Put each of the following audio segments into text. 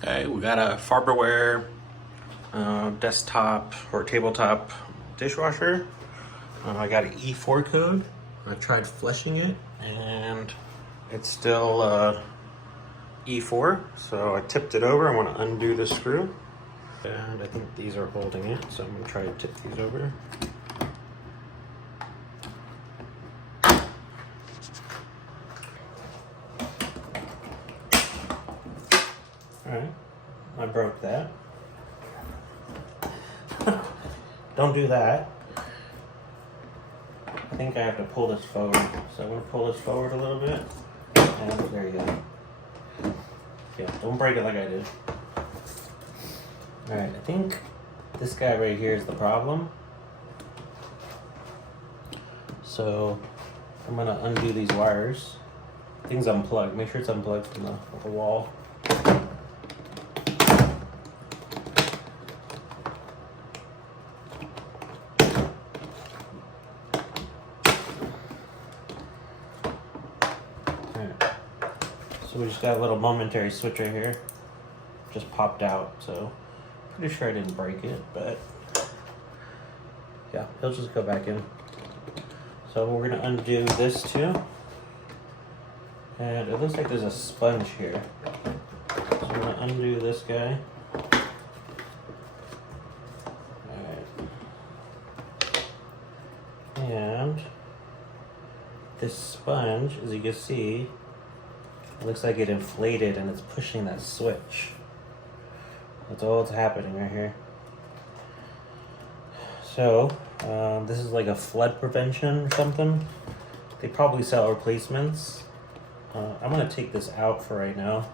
Okay, we got a Farberware desktop or tabletop dishwasher. I got an E4 code. I tried flushing it and it's still E4, so I tipped it over. I want to undo the screw, and I think these are holding it, so I'm going to try to tip these over. Alright, I broke that. Don't do that. I think I have to pull this forward. So I'm going to pull this forward a little bit. And there you go. Yeah, don't break it like I did. Alright, I think this guy right here is the problem. So I'm going to undo these wires. Things unplugged. Make sure it's unplugged from the wall. So we just got a little momentary switch right here. Just popped out, so pretty sure I didn't break it, but yeah, it'll just go back in. So we're gonna undo this too. And it looks like there's a sponge here. So I'm gonna undo this guy. Alright. And this sponge, as you can see, it looks like it inflated and it's pushing that switch. That's all that's happening right here. So, this is like a flood prevention or something. They probably sell replacements. I'm gonna take this out for right now.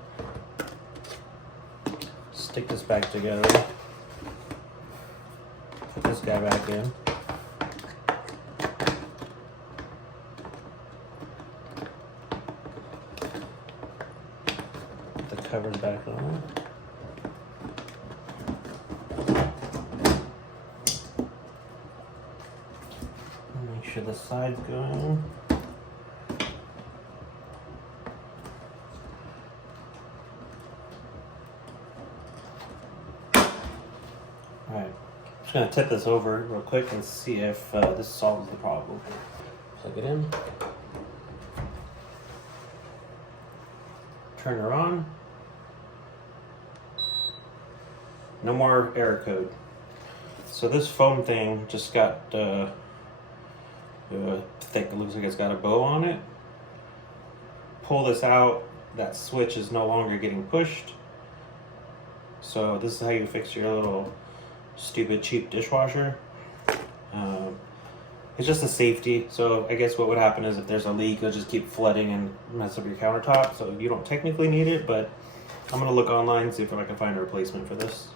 Stick this back together. Put this guy back in. Put the covers back on. Make sure the side's going. Alright, I'm just going to tip this over real quick and see if this solves the problem. Plug it in. Turn her on. No more error code. So this foam thing just got thick. It looks like it's got a bow on it. Pull this out. That switch is no longer getting pushed. So this is how you fix your little stupid cheap dishwasher. It's just a safety. So I guess what would happen is if there's a leak, it'll just keep flooding and mess up your countertop. So you don't technically need it, but I'm gonna look online and see if I can find a replacement for this.